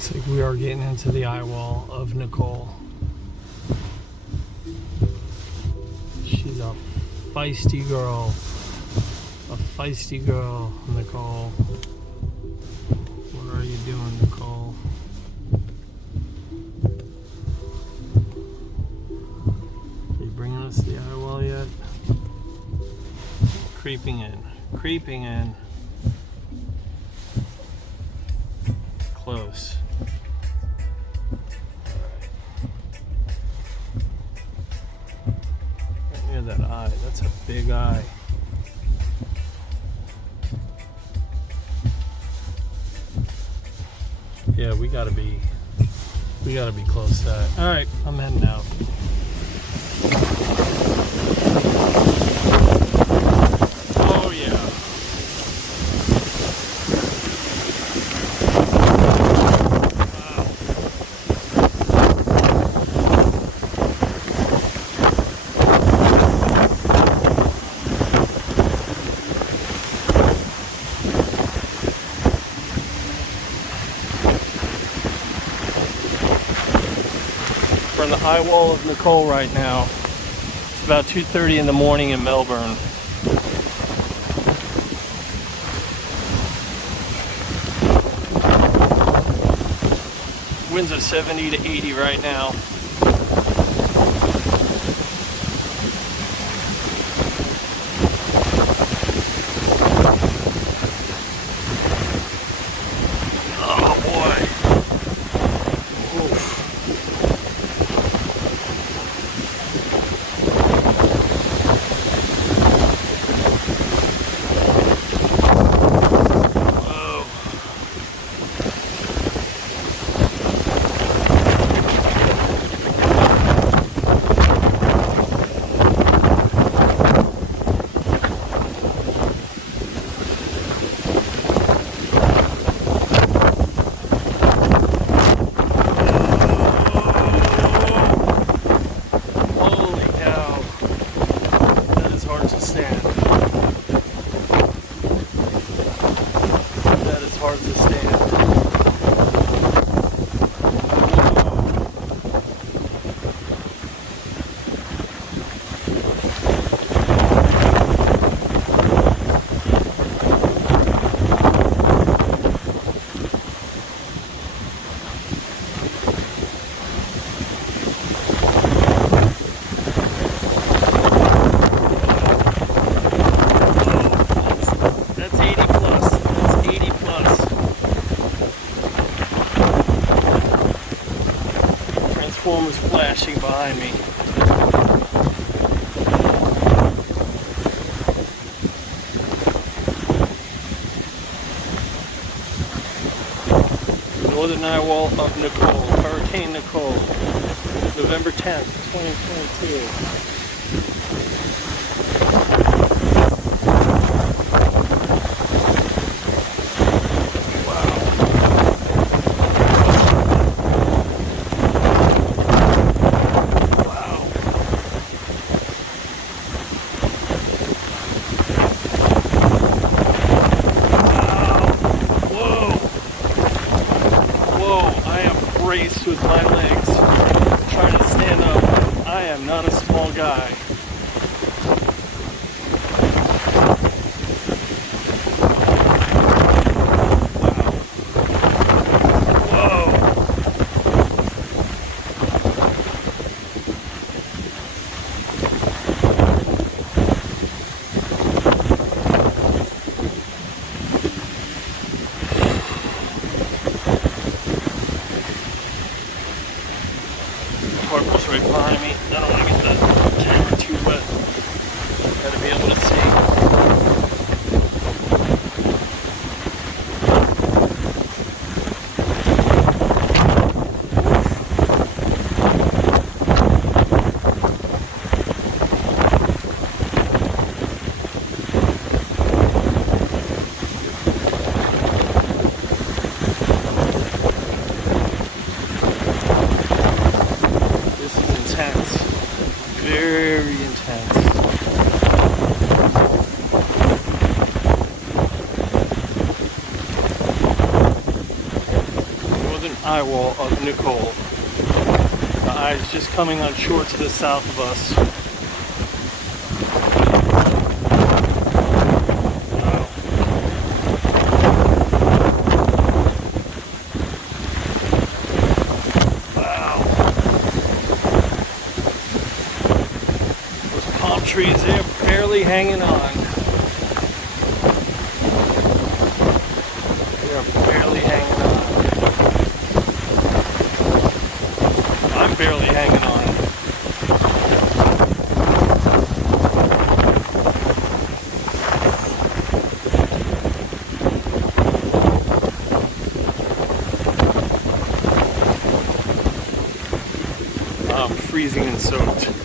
Looks like we are getting into the eyewall of Nicole. She's a feisty girl. A feisty girl, Nicole. What are you doing, Nicole? Are you bringing us to the eyewall yet? Creeping in. Creeping in. Close. Right near that eye. That's a big eye. Yeah, we gotta be close to that. All right, I'm heading out. Oh yeah. We're in the eyewall of Nicole right now. It's about 2:30 in the morning in Melbourne. Winds are 70 to 80 right now. Oh boy. Oof. That is hard to stand. Transformers flashing behind me. Northern Eyewall of Nicole, Hurricane Nicole, November 10th, 2022. Race with my legs, trying to stand up. I am not a small guy. Eyewall of Nicole. The Eye is just coming on shore to the south of us. Wow. Those palm trees, they're barely hanging on. They're barely hanging on. I'm barely hanging on. I'm freezing and soaked.